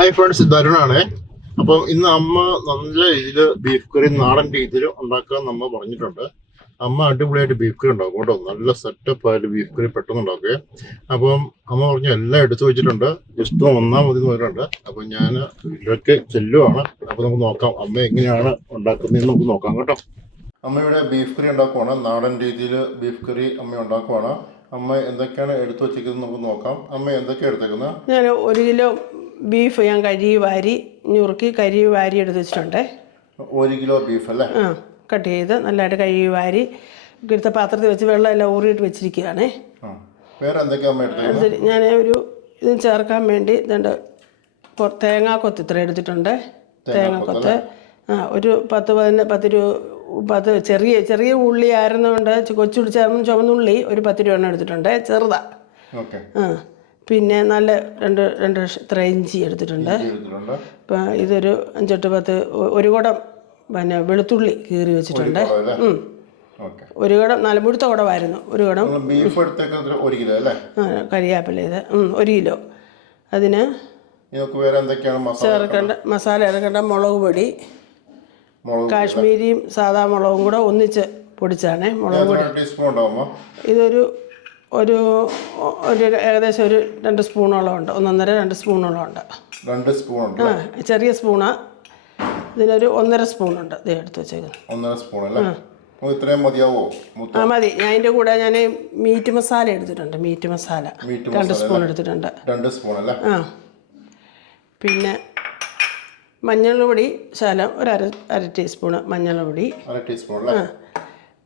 Hi friends, ധരുണാണേ. അപ്പം ഇന്ന് അമ്മ നല്ല രീതിയിൽ ബീഫ് കറി നാടൻ രീതിയിൽ ഉണ്ടാക്കാൻ നമ്മ പറഞ്ഞിട്ടുണ്ട്. അമ്മ അടിപൊളിയായിട്ട് ബീഫ് കറി ഉണ്ടാക്കും കേട്ടോ. നല്ല സെറ്റപ്പ് ആയിട്ട് ബീഫ് കറി പെട്ടെന്ന് ഉണ്ടാക്കുക. അപ്പം അമ്മ പറഞ്ഞു എല്ലാം എടുത്തു വെച്ചിട്ടുണ്ട്, ജസ്റ്റ് വന്നാൽ മതി എന്ന് പറഞ്ഞിട്ടുണ്ട്. അപ്പം ഞാൻ വീട്ടിലേക്ക് ചെല്ലുവാണ്. അപ്പം നമുക്ക് നോക്കാം അമ്മ എങ്ങനെയാണ് ഉണ്ടാക്കുന്നതെന്ന് നമുക്ക് നോക്കാം കേട്ടോ. അമ്മയുടെ ബീഫ് കറി ഉണ്ടാക്കുവാണ്, നാടൻ രീതിയിൽ ബീഫ് കറി അമ്മ ഉണ്ടാക്കുവാണ്. അമ്മ എന്തൊക്കെയാണ് എടുത്തു വെച്ചിരിക്കുന്നത് നമുക്ക് നോക്കാം. അമ്മ എന്തൊക്കെയാണ് എടുത്തേക്കുന്നത്? ഞാൻ 1 കിലോ ബീഫ് ഞാൻ നുറുക്കി കഴുകി വാരി എടുത്ത് വെച്ചിട്ടുണ്ട്. 1 കിലോ ബീഫ് അല്ലേ? കട്ട് ചെയ്ത് നല്ലതായിട്ട് കഴുകി വാരി എടുത്ത പാത്രത്തിൽ വെച്ച് വെള്ളം എല്ലാം ഊറിയിട്ട് വെച്ചിരിക്കുകയാണ്. വേറെ എന്തൊക്കെയാണ് ഞാൻ ഇത് ചേർക്കാൻ വേണ്ടി തേങ്ങാക്കൊത്ത് ഇത്ര എടുത്തിട്ടുണ്ട്. തേങ്ങാക്കൊത്ത് ഒരു 10 ചെറിയ ഉള്ളി ആയിരുന്നുകൊണ്ട് കൊച്ചുള്ളി ചേർന്ന് ചുവന്നുള്ളി ഒരു 10 രൂപ എടുത്തിട്ടുണ്ട്, ചെറുതാ. പിന്നെ നല്ല രണ്ട് ഇത്ര ഇഞ്ചി എടുത്തിട്ടുണ്ട്. ഇപ്പം ഇതൊരു 5-10 ഒരു കുടം പിന്നെ വെളുത്തുള്ളി കീറി വെച്ചിട്ടുണ്ട്. ഒരു കുടം നല്ല മുഴുത്ത കുടമായിരുന്നു. ഒരു കുടം കരിയാപ്പില ഇത് 1 കിലോ. അതിന് ചേർക്കേണ്ട മസാല ചേർക്കേണ്ട മുളക് പൊടി, കാശ്മീരിയും സാധാ മുളകും കൂടെ ഒന്നിച്ച് പൊടിച്ചാണ് മുളക് പൊടി. ഇതൊരു ഏകദേശം ഒരു 2 സ്പൂണോളം ഉണ്ട്. 1.5-2 സ്പൂണോളം ഉണ്ട്. 2 സ്പൂൺ ചെറിയ സ്പൂണാ. ഇതിനൊരു 1.5 സ്പൂണുണ്ട്. ഇത് എടുത്ത് വെച്ചേക്കുന്നത് 1.5 സ്പൂൺ അല്ലേ? ഇത്രയും മതിയാവോ? മതി. അതിൻ്റെ കൂടെ ഞാൻ മീറ്റ് മസാല എടുത്തിട്ടുണ്ട്. മീറ്റ് മസാല 2 സ്പൂൺ എടുത്തിട്ടുണ്ട്. 2 സ്പൂൺ അല്ലേ? പിന്നെ മഞ്ഞൾപ്പൊടി ശകലം ഒരു അര ടീസ്പൂണ് മഞ്ഞൾപ്പൊടി.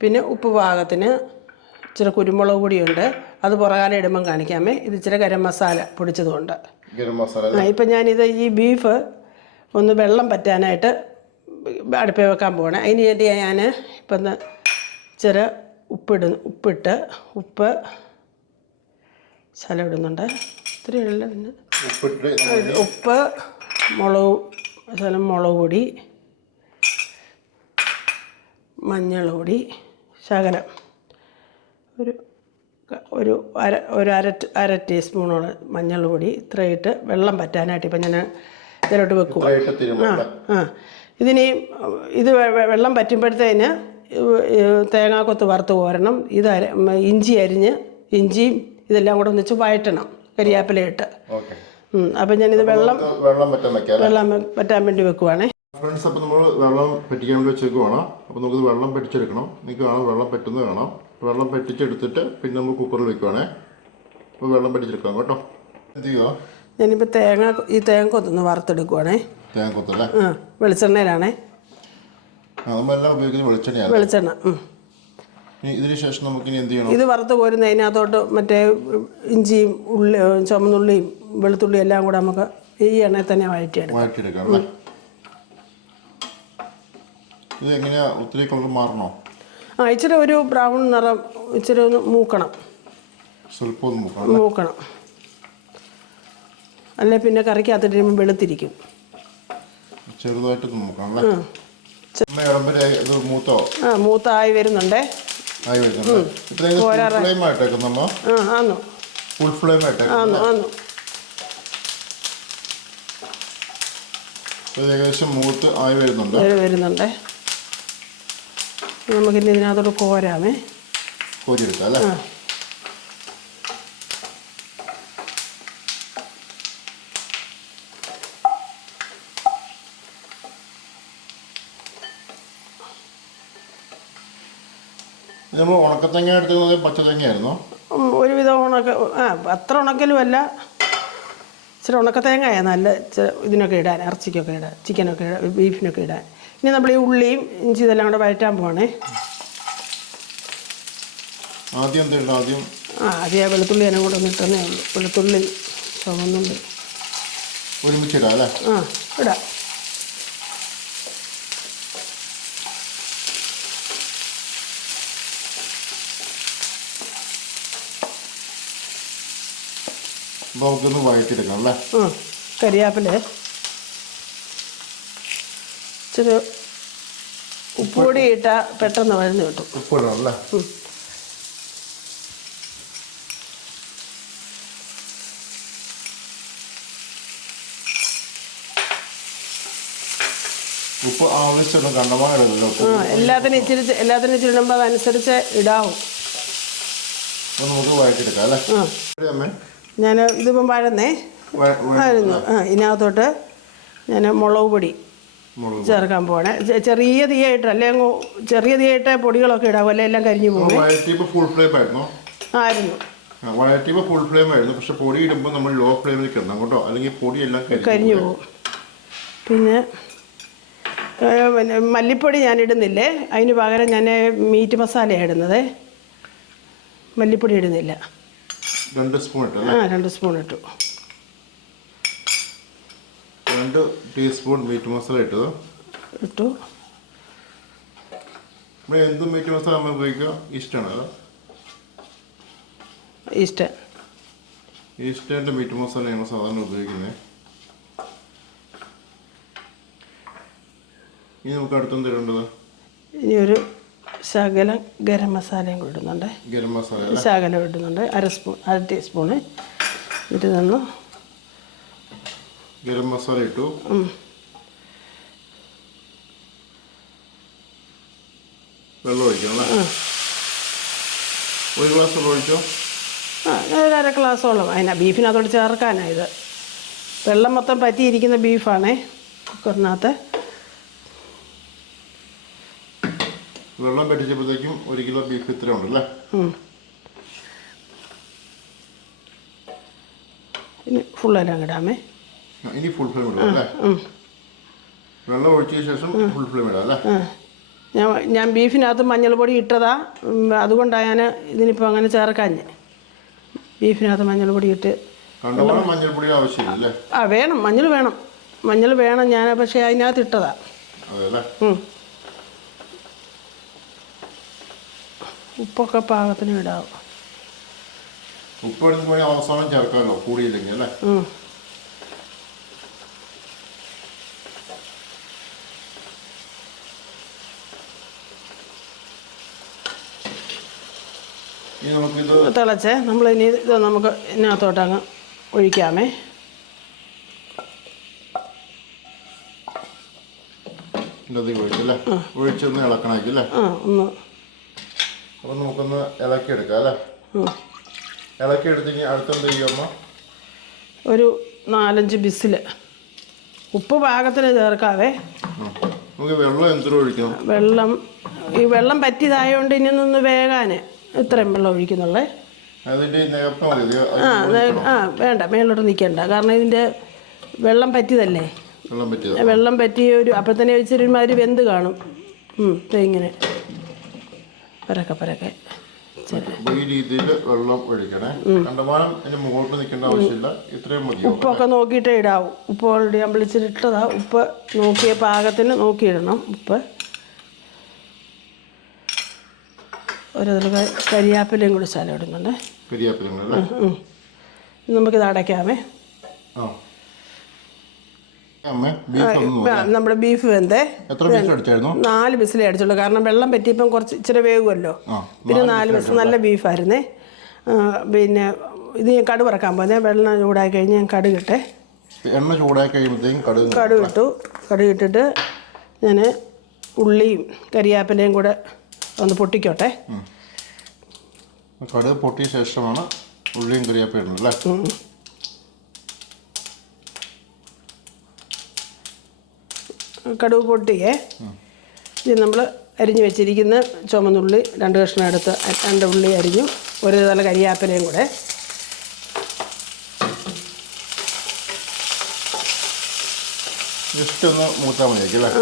പിന്നെ ഉപ്പ് പാകത്തിന്. ഇച്ചിരി കുരുമുളക് പൊടിയുണ്ട്, അത് പുറകാലം ഇടുമ്പം കാണിക്കാമേ. ഇത് ഇച്ചിരി ഗരം മസാല പൊടിച്ചതുകൊണ്ട്. ഇപ്പം ഞാനിത് ഈ ബീഫ് ഒന്ന് വെള്ളം പറ്റാനായിട്ട് അടുപ്പിൽ വെക്കാൻ പോകണം. അതിന് വേണ്ടി ഞാൻ ഇപ്പം ഇച്ചിരി ഉപ്പ് ശകലം ഇടുന്നുണ്ട്. ഇത്തിരി ഇടല്ല. പിന്നെ ഉപ്പ്, മുളക് പൊടി, മഞ്ഞൾ പൊടി ശകലം ഒരു അര ടീസ്പൂണോളം മഞ്ഞൾ പൊടി ഇത്രയിട്ട് വെള്ളം പറ്റാനായിട്ട് ഇപ്പം ഞാൻ ഇതിലോട്ട് വെക്കും. ഇത് വെള്ളം പറ്റുമ്പോഴത്തേന് തേങ്ങാക്കൊത്ത് വറുത്ത് കോരണം. ഇഞ്ചിയും ഇതെല്ലാം കൂടെ ഒന്നിച്ച് വഴറ്റണം, കരിയാപ്പിലയിട്ട്. അപ്പം ഞാനിത് വെള്ളം പറ്റാൻ വേണ്ടി വെക്കുവാണേ. ഫ്രണ്ട്സ്, അപ്പോൾ നമ്മൾ വെള്ളം പറ്റിക്കാൻ വേണ്ടി വെച്ചേക്കുവാണ്. അപ്പോൾ നമുക്കിത് വെള്ളം പറ്റിച്ചെടുക്കണം. നിങ്ങൾക്ക് കാണാം, വെള്ളം പറ്റുന്നത് കാണാം. വെള്ളം പറ്റിച്ചെടുത്തിട്ട് പിന്നെ നമ്മൾ കുക്കറിൽ വെക്കുവാണേ. അപ്പോൾ വെള്ളം പറ്റിച്ചെടുക്കാം കേട്ടോ. എന്ത് ചെയ്യുക? ഞാനിപ്പോൾ തേങ്ങക്കൊത്തൊന്ന് വറുത്തെടുക്കുവാണേ. തേങ്ങക്കൊത്തല്ലേ? വെളിച്ചെണ്ണയിലാണേ. നമ്മളെല്ലാം ഉപയോഗിക്കുന്നത് വെളിച്ചെണ്ണയാണ്. വെളിച്ചെണ്ണ. ഇതിന് ശേഷം നമുക്കിനി എന്ത് ചെയ്യണം? ഇത് വറുത്ത് കോരുന്ന അതിനകത്തോട്ട് മറ്റേ ഇഞ്ചിയും ചുമന്നുള്ളിയും വെളുത്തുള്ളിയും എല്ലാം കൂടെ നമുക്ക് ഈ എണ്ണയിൽ തന്നെ വഴറ്റിയെടുക്കാം അല്ലേ? ഇത് എങ്ങനെയാ, ഒത്തിരി കളർ മാറണോ? ഇച്ചിരി ഒരു ബ്രൗൺ നിറം ഇച്ചിരി ഒന്ന് മൂക്കണം. സ്വല്പം ഒന്ന് മൂക്കണം. അല്ലെ പിന്നെ കറിക്കകത്തിട്ട് വെളുത്തിരിക്കും. ചെറുതായിട്ട് മൂത്തായി വരുന്നുണ്ടേ. ഏകദേശം മൂത്ത് ആയി വരുന്നുണ്ട്. നമുക്കിനി ഇതിനകത്തോട്ട് കോരാമേ. കോരിയെടുക്കാം അല്ലേ? നമ്മൾ ഉണക്കത്തേങ്ങ എടുത്തത് പച്ചത്തേങ്ങയായിരുന്നോ? ഒരുവിധം അത്ര ഉണക്കലും അല്ല. ഇച്ചിരി ഉണക്കത്തേങ്ങയാ നല്ല ഇതിനൊക്കെ ഇടാൻ, ഇറച്ചിക്കൊക്കെ ഇടാൻ, ചിക്കനൊക്കെ ഇടാൻ, ബീഫിനൊക്കെ ഇടാൻ. ഇനി നമ്മൾ ഈ ഉള്ളിയും ഇഞ്ചി ഇതെല്ലാം കൂടെ വഴറ്റാൻ പോവാണേ. ആദ്യം വെളുത്തുള്ളി അതിനെ കൂടെ ഒന്ന് ഇട്ടേ ഉള്ളൂ. വെളുത്തുള്ളി ചുവന്നുള്ളി ഒരുമിച്ചിടാം അല്ലേ? ഇടാം. നമുക്കൊന്ന് വഴറ്റിയെടുക്കാം അല്ലേ? കരിയാപ്പില ഇച്ചിരി ഉപ്പുപൊടി ഇട്ടാൽ പെട്ടെന്ന് വഴന്ന് കിട്ടും. ഉപ്പിടണം അല്ലേ? ഉപ്പ് ആവശ്യമുള്ള കണ്ടമാനല്ലോ. എല്ലാത്തിനും ഇച്ചിരി ഇടുമ്പോൾ അതനുസരിച്ച് ഇടാവും. അപ്പോൾ നമുക്ക് വഴറ്റിയെടുക്കാം അല്ലേ? അമ്മേ ഞാൻ ഇതിപ്പം വഴന്നേ ആയിരുന്നു. ഇതിനകത്തോട്ട് ഞാൻ മുളക് പൊടി ചേർക്കാൻ പോകണേ. ചെറിയ തീയായിട്ട് അല്ലേ, ചെറിയ തീയായിട്ട് പൊടികളൊക്കെ ഇടാവും, അല്ലെ എല്ലാം കരിഞ്ഞു പോകും. ഫുൾ ഫ്ലെയിം ആയിരുന്നു. ഫുൾ ഫ്ലെയിം ആയിരുന്നു. പക്ഷെ പൊടി ഇടുമ്പോൾ നമ്മൾ ലോ ഫ്ലെയിമിൽ കിടണം കേട്ടോ, അല്ലെങ്കിൽ പൊടിയെല്ലാം കരിഞ്ഞു പോകും. പിന്നെ മല്ലിപ്പൊടി ഞാൻ ഇടുന്നില്ലേ, അതിന് പകരം ഞാൻ മീറ്റ് മസാലയാണ് ഇടുന്നത്. മല്ലിപ്പൊടി ഇടുന്നില്ല. 2 സ്പൂൺ ഇട്ടു. 2 സ്പൂൺ ഇട്ടു. 2 ടീസ്പൂൺ മീറ്റ് മസാല ഇട്ടു. എന്ത് മീറ്റ് മസാല നമ്മൾ ഉപയോഗിക്കുക? ഈസ്റ്റേൻ്റെ മീറ്റ് മസാല ഞങ്ങൾ സാധാരണ ഉപയോഗിക്കുന്നത്. ഇനി നമുക്ക് അടുത്തെന്ത് ഇടേണ്ടത്? ഇനി ഒരു ശകലം ഗരം മസാലയും കൂടി ഇടുന്നുണ്ട്. ഗരം മസാല ശകലം ഇടുന്നുണ്ട്. 1 ടീസ്പൂണ് ഇട്ട് തന്നു. ഗരം മസാല ഇട്ടു. വെള്ളം ഒഴിക്കണം അല്ലേ? 1 ഗ്ലാസ് വെള്ളം ഒഴിച്ചോ? ഒരു 1/2 ഗ്ലാസോളം. ബീഫിനകത്തോട്ട് ചേർക്കാനാണ് ഇത്. വെള്ളം മൊത്തം പറ്റിയിരിക്കുന്ന ബീഫാണേ കുക്കറിനകത്ത്. വെള്ളം പറ്റിച്ചപ്പോഴത്തേക്കും 1 കിലോ ബീഫ് ഇത്ര ഉണ്ടല്ലേ? ഇനി ഫുള്ളെല്ലാം ഇടാമേ. ഇനി ഫുൾ ഫ്ലെയിം ഇടാം അല്ലേ? വെള്ളം ഒഴിച്ചതിന് ശേഷം ഫുൾ ഫ്ലെയിം ഇടാം അല്ലേ? ഞാൻ ബീഫിനകത്ത് മഞ്ഞൾപ്പൊടി ഇട്ടതാ, അതുകൊണ്ടാണ് ഞാൻ ഇതിനിപ്പോൾ അങ്ങനെ ചേർക്കാഞ്ഞ്. ബീഫിനകത്ത് മഞ്ഞൾപ്പൊടി ഇട്ട്. മഞ്ഞൾപ്പൊടി ആവശ്യമില്ല? വേണം, മഞ്ഞൾ വേണം. ഞാൻ പക്ഷേ അതിനകത്ത് ഇട്ടതാ. ഉപ്പൊക്കെ പാകത്തിന് ഇടാവും. ഉപ്പ് എടുക്കുമ്പോൾ അവസാനം ചേർക്കാമല്ലോ, കൂടിയില്ലെങ്കിൽ അല്ലേ? തിളച്ചേ നമ്മളിനി ഇത് നമുക്ക് ഇതിനകത്തോട്ട് അങ്ങ് ഒഴിക്കാമേ. ഒഴിച്ചൊന്ന് ഇളക്കണമായിരിക്കും അല്ലേ? ഒന്ന് അപ്പം നമുക്കൊന്ന് ഇളക്കിയെടുക്കാം അല്ലേ? ഇളക്കിയെടുത്ത് അടുത്തെന്ത് ചെയ്യുമ്മ? ഒരു 4-5 ബിസിൽ. ഉപ്പ് പാകത്തിന് ചേർക്കാവേ. നമുക്ക് വെള്ളം എന്തോരം ഒഴിക്കണം? വെള്ളം പറ്റിയതായതുകൊണ്ട് ഇനി ഒന്ന് വേകാൻ ഇത്രയും വെള്ളം ഒഴിക്കുന്നുള്ളേ. വേണ്ട, മേലോട്ട് നിൽക്കണ്ട. കാരണം ഇതിൻ്റെ വെള്ളം പറ്റിയതല്ലേ. വെള്ളം പറ്റിയ അപ്പോൾ തന്നെ ഇച്ചിരി മാതിരി വെന്ത് കാണും. ഇങ്ങനെ പരക്കെ ഈ രീതിയിൽ വെള്ളം ഒഴിക്കണേ. മുകളിൽ നിൽക്കേണ്ട ആവശ്യമില്ല. ഇത്രയും മതി. ഉപ്പൊക്കെ നോക്കിയിട്ടേ ഇടാവൂ. ഉപ്പ് ഓൾറെഡി നമ്മൾ ഇച്ചിരി ഇട്ടതാ. ഉപ്പ് നോക്കിയ പാകത്തിന് നോക്കിയിടണം. ഉപ്പ് ഓരോതിൽ കരിയാപ്പിലയും കൂടി സ്ഥലം ഇടുന്നുണ്ട്. നമുക്കിത് അടയ്ക്കാമേ. നമ്മുടെ ബീഫ് വെന്തേ 4 ബിസിലേ അടിച്ചുള്ളൂ. കാരണം വെള്ളം പറ്റിയപ്പം കുറച്ച് ഇച്ചിരി വേകുമല്ലോ. പിന്നെ 4 ബിസിൽ. നല്ല ബീഫായിരുന്നേ. പിന്നെ ഇത് ഞാൻ കടുക് വറക്കാൻ പോകുന്നത്. വെള്ളം ചൂടാക്കി കഴിഞ്ഞ് ഞാൻ കടുകിട്ടെ. എണ്ണ ചൂടാക്കി കഴിയുമ്പോഴത്തേക്കും കടുക് ഇട്ടിട്ട് ഞാൻ ഉള്ളിയും കരിയാപ്പിലയും കൂടെ ഒന്ന് പൊട്ടിക്കോട്ടെ. കടുക് പൊട്ടിയ ശേഷമാണ് ഉള്ളിയും കരിയാപ്പില ഇടുന്നത് അല്ലേ? കടുക് പൊട്ടിയേ. ഇത് നമ്മൾ അരിഞ്ഞു വെച്ചിരിക്കുന്ന ചുമന്നുള്ളി 2 കഷ്ണം എടുത്ത് 2 ഉള്ളി അരിഞ്ഞു, ഒരു തല കരിയാപ്പിലയും കൂടെ. ജസ്റ്റ് ഒന്ന് മൂത്താൽ മതിയായിരിക്കും അല്ലേ?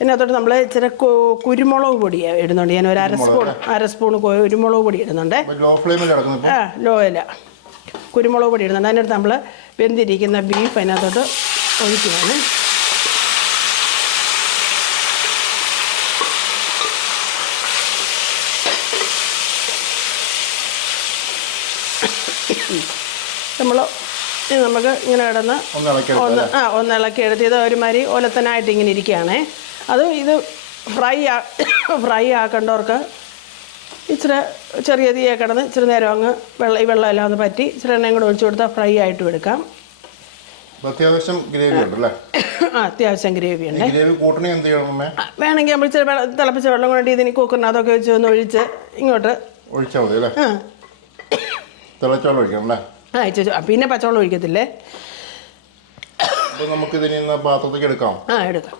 ഇതിനകത്തോട്ട് നമ്മൾ ഇച്ചിരി കുരുമുളക് പൊടി ഇടുന്നുണ്ട്. ഞാൻ ഒരു 1/2 സ്പൂൺ കുരുമുളക് പൊടി ഇടുന്നുണ്ട്. ലോയില കുരുമുളക് പൊടി ഇടുന്നുണ്ട്. അതിനകത്ത് നമ്മൾ വെന്തിരിക്കുന്ന ബീഫ് അതിനകത്തോട്ട് ഒഴിക്കുകയാണ്. നമുക്ക് ഇങ്ങനെ കിടന്ന് ഒന്ന് ഇളക്കിയെടുത്ത് ഇത് ഒരുമാതിരി ഒലത്തനായിട്ട് ഇങ്ങനെ ഇരിക്കുകയാണേ. അത് ഇത് ഫ്രൈ ആക്കേണ്ടവർക്ക് ഇച്ചിരി ചെറിയ തീയെ കിടന്ന് ഇച്ചിരി നേരം അങ്ങ് ഈ വെള്ളം എല്ലാം ഒന്ന് പറ്റി ഇച്ചിരി എണ്ണയും കൂടെ ഒഴിച്ചു കൊടുത്താൽ ഫ്രൈ ആയിട്ടും എടുക്കാം. അത്യാവശ്യം ഗ്രേവി ഉണ്ടല്ലേ? അത്യാവശ്യം ഗ്രേവി ഉണ്ട്. ഗ്രേവി കൂട്ടണി എന്ത് ചെയ്യണം അമ്മേ? വേണമെങ്കിൽ നമ്മൾ ഇച്ചിരി തിളപ്പിച്ച വെള്ളം കൊണ്ട് ഇതിന് കുക്കറിനകത്തൊക്കെ വെച്ച് ഒന്ന് ഒഴിച്ച് ഇങ്ങോട്ട് ഒഴിച്ചാൽ മതി അല്ലേ? തിളച്ചോളം ഒഴിക്കണം അല്ലേ? പിന്നെ പച്ചവെള്ളം ഒഴിക്കത്തില്ലേ. അപ്പോൾ നമുക്കിതിന് ഇന്ന് പാത്രത്തേക്ക് എടുക്കാം. എടുക്കാം.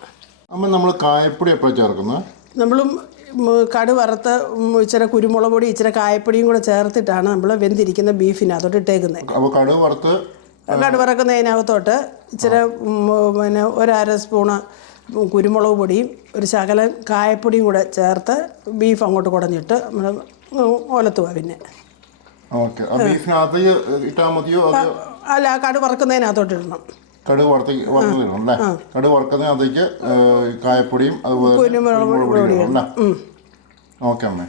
അമ്മ നമ്മൾ കായപ്പൊടി എപ്പോഴാണ് ചേർക്കുന്നത്? നമ്മളും കടു വറുത്ത് ഇച്ചിരി കുരുമുളക് പൊടി ഇച്ചിരി കായപ്പൊടിയും കൂടെ ചേർത്തിട്ടാണ് നമ്മൾ വെന്തിരിക്കുന്ന ബീഫിനകത്തോട്ട് ഇട്ടേക്കുന്നത്. അപ്പോൾ കടു വറുക്കുന്നതിനകത്തോട്ട് ഇച്ചിരി പിന്നെ 1/2 സ്പൂണ് കുരുമുളക് പൊടിയും ഒരു ശകലം കായപ്പൊടിയും കൂടെ ചേർത്ത് ബീഫ് അങ്ങോട്ട് കുടഞ്ഞിട്ട് നമ്മൾ ഒലത്തുക. പിന്നെ ഇട്ടാൽ മതിയോ? അല്ല, കടു വറുക്കുന്നതിനകത്തോട്ട് ഇടണം. കടുക് വറുത്തിടണം അല്ലേ? കടുക് വറുക്കുന്നതിനകത്തേക്ക് കായപ്പൊടിയും അതുപോലെ കുരുമുളക് പൊടിയും അല്ലേ? ഓക്കെ അമ്മേ.